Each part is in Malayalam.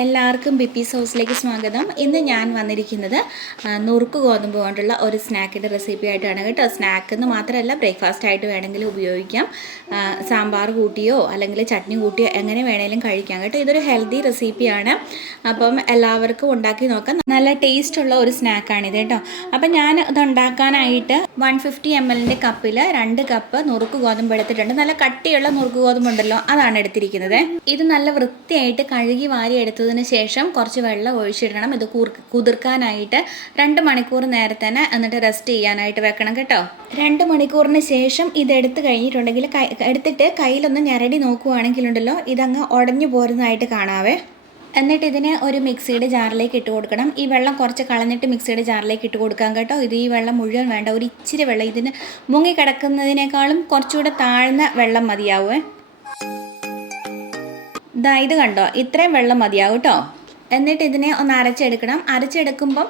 എല്ലാവർക്കും ബിപ്പീസ് ഹൗസിലേക്ക് സ്വാഗതം. ഇന്ന് ഞാൻ വന്നിരിക്കുന്നത് നുറുക്ക് ഗോതമ്പ് കൊണ്ടുള്ള ഒരു സ്നാക്കിൻ്റെ റെസിപ്പി ആയിട്ടാണ് കേട്ടോ. സ്നാക്ക് എന്ന് മാത്രമല്ല, ബ്രേക്ക്ഫാസ്റ്റ് ആയിട്ട് വേണമെങ്കിലും ഉപയോഗിക്കാം. സാമ്പാർ കൂട്ടിയോ അല്ലെങ്കിൽ ചട്നി കൂട്ടിയോ എങ്ങനെ വേണമെങ്കിലും കഴിക്കാം കേട്ടോ. ഇതൊരു ഹെൽത്തി റെസിപ്പിയാണ്. അപ്പം എല്ലാവർക്കും ഉണ്ടാക്കി നോക്കാം. നല്ല ടേസ്റ്റുള്ള ഒരു സ്നാക്കാണിത് കേട്ടോ. അപ്പം ഞാൻ ഇതുണ്ടാക്കാനായിട്ട് 150 ml കപ്പിൽ 2 കപ്പ് നുറുക്ക് ഗോതമ്പ് എടുത്തിട്ടുണ്ട്. നല്ല കട്ടിയുള്ള നുറുക്ക് ഗോതമ്പുണ്ടല്ലോ, അതാണ് എടുത്തിരിക്കുന്നത്. ഇത് നല്ല വൃത്തിയായിട്ട് കഴുകി വാരി എടുത്തതിന് ശേഷം കുറച്ച് വെള്ളം ഒഴിച്ചിടണം. ഇത് കുതിർക്കാനായിട്ട് 2 മണിക്കൂർ നേരത്തേനെ എന്നിട്ട് റെസ്റ്റ് ചെയ്യാനായിട്ട് വെക്കണം കേട്ടോ. 2 മണിക്കൂറിന് ശേഷം ഇതെടുത്ത് കഴിഞ്ഞിട്ടുണ്ടെങ്കിൽ എടുത്തിട്ട് കയ്യിലൊന്ന് ഞെരടി നോക്കുകയാണെങ്കിലുണ്ടല്ലോ, ഇതങ്ങ് ഉടഞ്ഞു പോരുന്നതായിട്ട് കാണാവേ. എന്നിട്ട് ഇതിനെ ഒരു മിക്സിയുടെ ജാറിലേക്ക് ഇട്ട് കൊടുക്കണം. ഈ വെള്ളം കുറച്ച് കളഞ്ഞിട്ട് മിക്സിയുടെ ജാറിലേക്ക് ഇട്ട് കൊടുക്കാം കേട്ടോ. ഇത് ഈ വെള്ളം മുഴുവൻ വേണ്ട, ഒരു ഇച്ചിരി വെള്ളം, ഇതിന് മുങ്ങി കിടക്കുന്നതിനേക്കാളും കുറച്ചുകൂടെ താഴ്ന്ന വെള്ളം മതിയാവേ. ഇത് കണ്ടോ, ഇത്രയും വെള്ളം മതിയാവും കേട്ടോ. എന്നിട്ട് ഇതിനെ ഒന്ന് അരച്ചെടുക്കണം. അരച്ചെടുക്കുമ്പം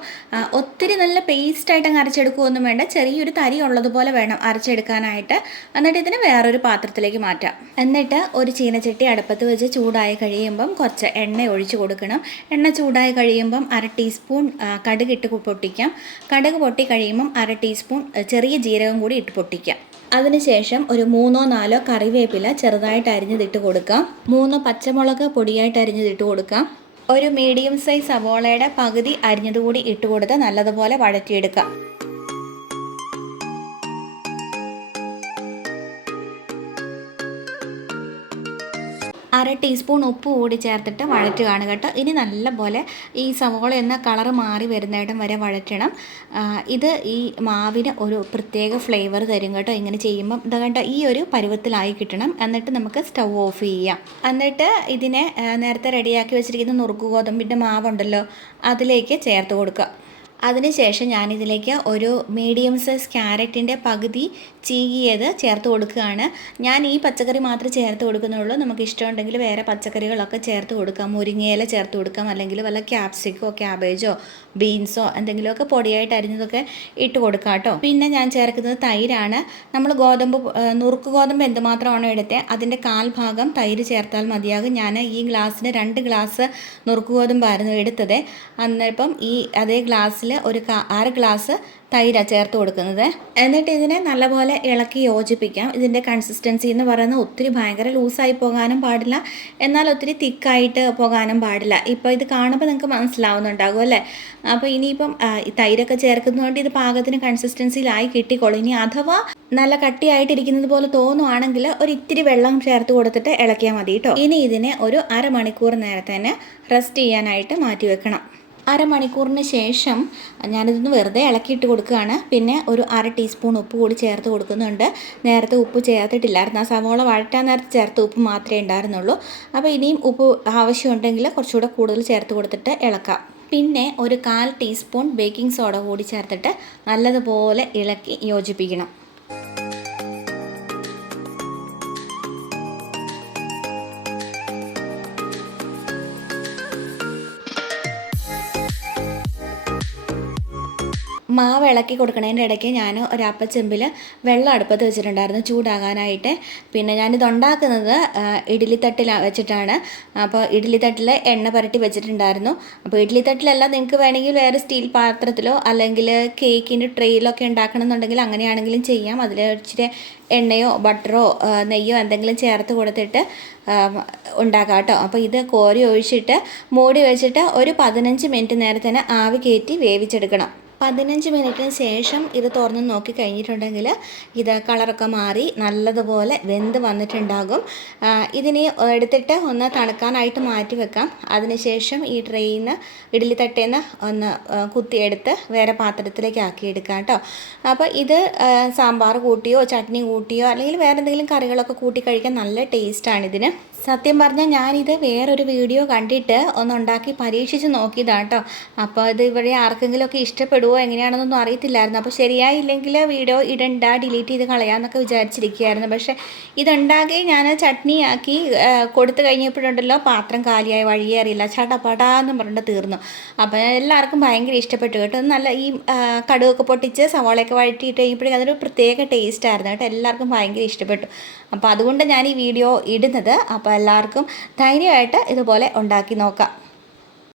ഒത്തിരി നല്ല പേസ്റ്റായിട്ട് അങ്ങ് അരച്ചെടുക്കുകയൊന്നും വേണ്ട, ചെറിയൊരു തരി ഉള്ളതുപോലെ വേണം അരച്ചെടുക്കാനായിട്ട്. എന്നിട്ട് ഇതിനെ വേറൊരു പാത്രത്തിലേക്ക് മാറ്റാം. എന്നിട്ട് ഒരു ചീനച്ചട്ടി അടുപ്പത്ത് വെച്ച് ചൂടായി കഴിയുമ്പം കുറച്ച് എണ്ണ ഒഴിച്ച് കൊടുക്കണം. എണ്ണ ചൂടായി കഴിയുമ്പം 1/2 ടീസ്പൂൺ കടുക് ഇട്ട് പൊട്ടിക്കാം. കടുക് പൊട്ടി കഴിയുമ്പം 1/2 ടീസ്പൂൺ ചെറിയ ജീരകം കൂടി ഇട്ട് പൊട്ടിക്കാം. അതിനുശേഷം ഒരു 3-4 കറിവേപ്പില ചെറുതായിട്ട് അരിഞ്ഞതിട്ട് കൊടുക്കാം. 3 പച്ചമുളക് പൊടിയായിട്ട് അരിഞ്ഞതിട്ട് കൊടുക്കാം. ഒരു മീഡിയം സൈസ് സവോളയുടെ പകുതി അരിഞ്ഞതുകൂടി ഇട്ട് കൊടുത്ത് നല്ലതുപോലെ വഴറ്റിയെടുക്കാം. 1/2 ടീസ്പൂൺ ഉപ്പ് കൂടി ചേർത്തിട്ട് വഴറ്റുകയാണ് കേട്ടോ. ഇനി നല്ലപോലെ ഈ സവോള എന്ന കളറ് മാറി വരുന്നിടം വരെ വഴറ്റണം. ഇത് ഈ മാവിന് ഒരു പ്രത്യേക ഫ്ലേവർ തരും കേട്ടോ. ഇങ്ങനെ ചെയ്യുമ്പം ഇത് കണ്ടോ, ഈ ഒരു പരുവത്തിലായി കിട്ടണം. എന്നിട്ട് നമുക്ക് സ്റ്റൗ ഓഫ് ചെയ്യാം. എന്നിട്ട് ഇതിനെ നേരത്തെ റെഡിയാക്കി വെച്ചിരിക്കുന്ന നുറുക്ക് ഗോതമ്പിൻ്റെ മാവുണ്ടല്ലോ, അതിലേക്ക് ചേർത്ത് കൊടുക്കുക. അതിനുശേഷം ഞാനിതിലേക്ക് ഒരു മീഡിയം സൈസ് ക്യാരറ്റിൻ്റെ പകുതി ചീകിയത് ചേർത്ത് കൊടുക്കുകയാണ്. ഞാൻ ഈ പച്ചക്കറി മാത്രമേ ചേർത്ത് കൊടുക്കുന്നുള്ളൂ. നമുക്ക് ഇഷ്ടമുണ്ടെങ്കിൽ വേറെ പച്ചക്കറികളൊക്കെ ചേർത്ത് കൊടുക്കാം. മുരിങ്ങയില ചേർത്ത് കൊടുക്കാം, അല്ലെങ്കിൽ വല്ല ക്യാപ്സിക്കോ ക്യാബേജോ ബീൻസോ എന്തെങ്കിലുമൊക്കെ പൊടിയായിട്ട് അരിഞ്ഞതൊക്കെ ഇട്ട് കൊടുക്കാം കേട്ടോ. പിന്നെ ഞാൻ ചേർക്കുന്നത് തൈരാണ്. നമ്മൾ നുറുക്ക് ഗോതമ്പ് എന്തുമാത്രമാണോ എടുത്തത് അതിൻ്റെ 1/4 ഭാഗം തൈര് ചേർത്താൽ മതിയാകും. ഞാൻ ഈ ഗ്ലാസ്സിന് 2 ഗ്ലാസ് നുറുക്ക് ഗോതമ്പായിരുന്നു എടുത്തത്. അന്നേരം ഈ അതേ ഗ്ലാസ്സിൽ ഒരു 1/2 ഗ്ലാസ് തൈരാണ് ചേർത്ത് കൊടുക്കുന്നത്. എന്നിട്ട് ഇതിനെ നല്ലപോലെ ഇളക്കി യോജിപ്പിക്കാം. ഇതിൻ്റെ കൺസിസ്റ്റൻസി എന്ന് പറയുന്നത് ഒത്തിരി ഭയങ്കര ലൂസായി പോകാനും പാടില്ല, എന്നാൽ ഒത്തിരി തിക്കായിട്ട് പോകാനും പാടില്ല. ഇപ്പോൾ ഇത് കാണുമ്പോൾ നിങ്ങൾക്ക് മനസ്സിലാവുന്നുണ്ടാകും അല്ലേ. അപ്പോൾ ഇനിയിപ്പം തൈരൊക്കെ ചേർക്കുന്നതുകൊണ്ട് ഇത് പാകത്തിന് കൺസിസ്റ്റൻസിയിലായി കിട്ടിക്കോളും. ഇനി അഥവാ നല്ല കട്ടിയായിട്ടിരിക്കുന്നത് പോലെ തോന്നുവാണെങ്കിൽ ഒരു ഇത്തിരി വെള്ളം ചേർത്ത് കൊടുത്തിട്ട് ഇളക്കിയാൽ മതി കേട്ടോ. ഇനി ഇതിനെ ഒരു 1/2 മണിക്കൂർ നേരത്തേന് റെസ്റ്റ് ചെയ്യാനായിട്ട് മാറ്റി വെക്കണം. 1/2 മണിക്കൂറിന് ശേഷം ഞാനിതൊന്ന് വെറുതെ ഇളക്കിയിട്ട് കൊടുക്കുകയാണ്. പിന്നെ ഒരു 1/2 ടീസ്പൂൺ ഉപ്പ് കൂടി ചേർത്ത് കൊടുക്കുന്നുണ്ട്. നേരത്തെ ഉപ്പ് ചേർത്തിട്ടില്ലായിരുന്നു. ആ സവോള വഴറ്റാൻ നേരത്തെ ചേർത്ത് ഉപ്പ് മാത്രമേ ഉണ്ടായിരുന്നുള്ളൂ. അപ്പോൾ ഇനിയും ഉപ്പ് ആവശ്യമുണ്ടെങ്കിൽ കുറച്ചുകൂടെ കൂടുതൽ ചേർത്ത് കൊടുത്തിട്ട് ഇളക്കാം. പിന്നെ ഒരു 1/4 ടീസ്പൂൺ ബേക്കിംഗ് സോഡ കൂടി ചേർത്തിട്ട് നല്ലതുപോലെ ഇളക്കി യോജിപ്പിക്കണം. മാവ് ഇളക്കി കൊടുക്കുന്നതിൻ്റെ ഇടയ്ക്ക് ഞാൻ ഒരു അപ്പച്ചെമ്പിൽ വെള്ളം അടുപ്പത്ത് വെച്ചിട്ടുണ്ടായിരുന്നു ചൂടാകാനായിട്ട്. പിന്നെ ഞാനിത് ഉണ്ടാക്കുന്നത് ഇഡ്ഡലിത്തട്ടിൽ വെച്ചിട്ടാണ്. അപ്പോൾ ഇഡ്ഡലിത്തട്ടിൽ എണ്ണ പുരട്ടി വെച്ചിട്ടുണ്ടായിരുന്നു. അപ്പോൾ ഇഡ്ഡലിത്തട്ടിലല്ല, നിങ്ങൾക്ക് വേണമെങ്കിൽ വേറെ സ്റ്റീൽ പാത്രത്തിലോ അല്ലെങ്കിൽ കേക്കിൻ്റെ ട്രെയിലൊക്കെ ഉണ്ടാക്കണമെന്നുണ്ടെങ്കിൽ അങ്ങനെയാണെങ്കിലും ചെയ്യാം. അതിൽ ഇച്ചിരി എണ്ണയോ ബട്ടറോ നെയ്യോ എന്തെങ്കിലും ചേർത്ത് കൊടുത്തിട്ട് ഉണ്ടാക്കാം കേട്ടോ. അപ്പോൾ ഇത് കോരി ഒഴിച്ചിട്ട് മൂടി വെച്ചിട്ട് ഒരു 15 മിനിറ്റ് നേരത്തേന് ആവി കയറ്റി വേവിച്ചെടുക്കണം. 15 മിനിറ്റിന് ശേഷം ഇത് തുറന്ന് നോക്കി കഴിഞ്ഞിട്ടുണ്ടെങ്കിൽ ഇത് കളറൊക്കെ മാറി നല്ലതുപോലെ വെന്ത് വന്നിട്ടുണ്ടാകും. ഇതിനെ എടുത്തിട്ട് ഒന്ന് തണുക്കാനായിട്ട് മാറ്റി വെക്കാം. അതിനുശേഷം ഈ ട്രെയിൽ നിന്ന് ഇഡ്ഡലി തട്ടയിൽ നിന്ന് ഒന്ന് കുത്തിയെടുത്ത് വേറെ പാത്രത്തിലേക്ക് ആക്കിയെടുക്കാം കേട്ടോ. അപ്പോൾ ഇത് സാമ്പാർ കൂട്ടിയോ ചട്നി കൂട്ടിയോ അല്ലെങ്കിൽ വേറെ എന്തെങ്കിലും കറികളൊക്കെ കൂട്ടി കഴിക്കാൻ നല്ല ടേസ്റ്റാണിതിന്. സത്യം പറഞ്ഞാൽ ഞാനിത് വേറൊരു വീഡിയോ കണ്ടിട്ട് ഒന്നുണ്ടാക്കി പരീക്ഷിച്ച് നോക്കിയതാണ് കേട്ടോ. അപ്പോൾ ഇത് ഇവിടെ ആർക്കെങ്കിലുമൊക്കെ ഇഷ്ടപ്പെടുമോ എങ്ങനെയാണെന്നൊന്നും അറിയത്തില്ലായിരുന്നു. അപ്പോൾ ശരിയായില്ലെങ്കിൽ വീഡിയോ ഇടണ്ട, ഡിലീറ്റ് ചെയ്ത് കളയാമെന്നൊക്കെ വിചാരിച്ചിരിക്കുകയായിരുന്നു. പക്ഷേ ഇതുണ്ടാക്കി ഞാൻ ചട്നിയാക്കി കൊടുത്തു കഴിഞ്ഞപ്പോഴുണ്ടല്ലോ, പാത്രം കാലിയായി വഴിയേ അറിയില്ല, ചടപടാന്നും പറഞ്ഞിട്ട് തീർന്നു. അപ്പോൾ എല്ലാവർക്കും ഭയങ്കര ഇഷ്ടപ്പെട്ടു കേട്ടോ. നല്ല ഈ കടുകൊക്കെ പൊട്ടിച്ച് സവാളയൊക്കെ വഴറ്റിയിട്ട് കഴിഞ്ഞപ്പോഴേക്കും അതൊരു പ്രത്യേക ടേസ്റ്റായിരുന്നു കേട്ടോ. എല്ലാവർക്കും ഭയങ്കര ഇഷ്ടപ്പെട്ടു. അപ്പോൾ അതുകൊണ്ട് ഞാൻ ഈ വീഡിയോ ഇടുന്നത്. അപ്പോൾ എല്ലാവർക്കും ധൈര്യമായിട്ട് ഇതുപോലെ ഉണ്ടാക്കി നോക്കാം.